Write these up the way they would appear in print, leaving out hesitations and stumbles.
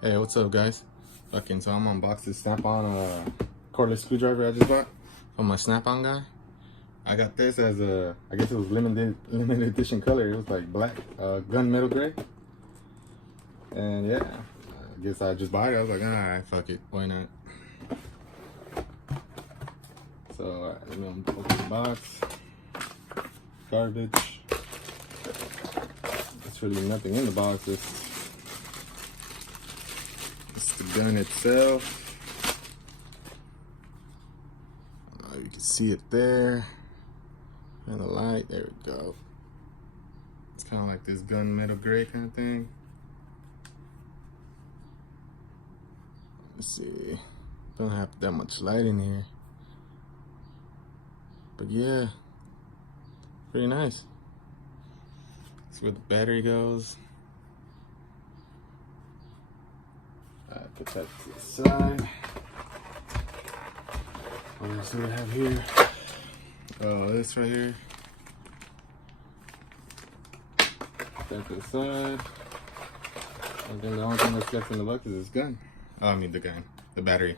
Hey, what's up, guys? Fucking, so I'm unboxing this Snap-on cordless screwdriver I just bought from my Snap-on guy. I got this as a, I guess it was limited edition color. It was like black, gunmetal gray. And yeah, I guess I just bought it. I was like, alright, fuck it, why not? So let me open the box. Garbage. There's really nothing in the box. It's the gun itself. You can see it there. And the light, there we go. It's kind of like this gunmetal gray kind of thing. Let's see. Don't have that much light in here. But yeah, pretty nice. That's where the battery goes. Put that to the side. What else do we have here? Oh, this right here. Put that to the side. And then the only thing that's left in the box is this gun. Oh, I mean the gun. The battery.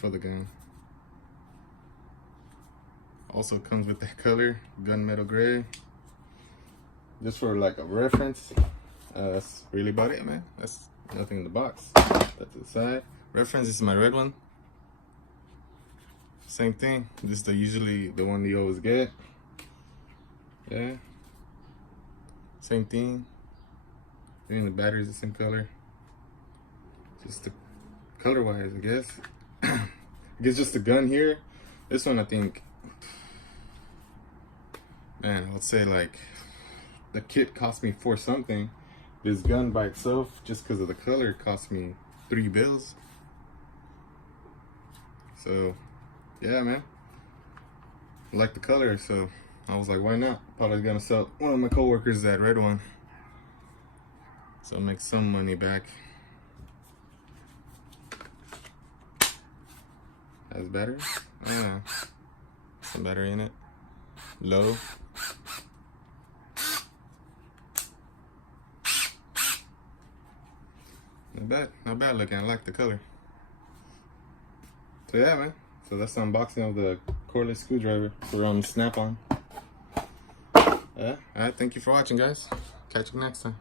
For the gun. Also comes with that color, gunmetal gray. Just for like a reference. That's really about it, man. That's nothing in the box. That's the side. Reference is my red one. Same thing. This is usually the one you always get. Yeah. Same thing. Even the battery's the same color. Just the color wise, I guess. I guess just the gun here. This one, I think, man, I would say like the kit cost me $4 something. This gun by itself, just because of the color, cost me $3 bills. So yeah, man, I like the color, so I was like, why not? Probably gonna sell one of my coworkers that red one, so make some money back. Has battery? Yeah, some battery in it. Low. Not bad looking. I like the color. So yeah, man. So that's the unboxing of the cordless screwdriver from Snap-on. Yeah. Alright, thank you for watching, guys. Catch you next time.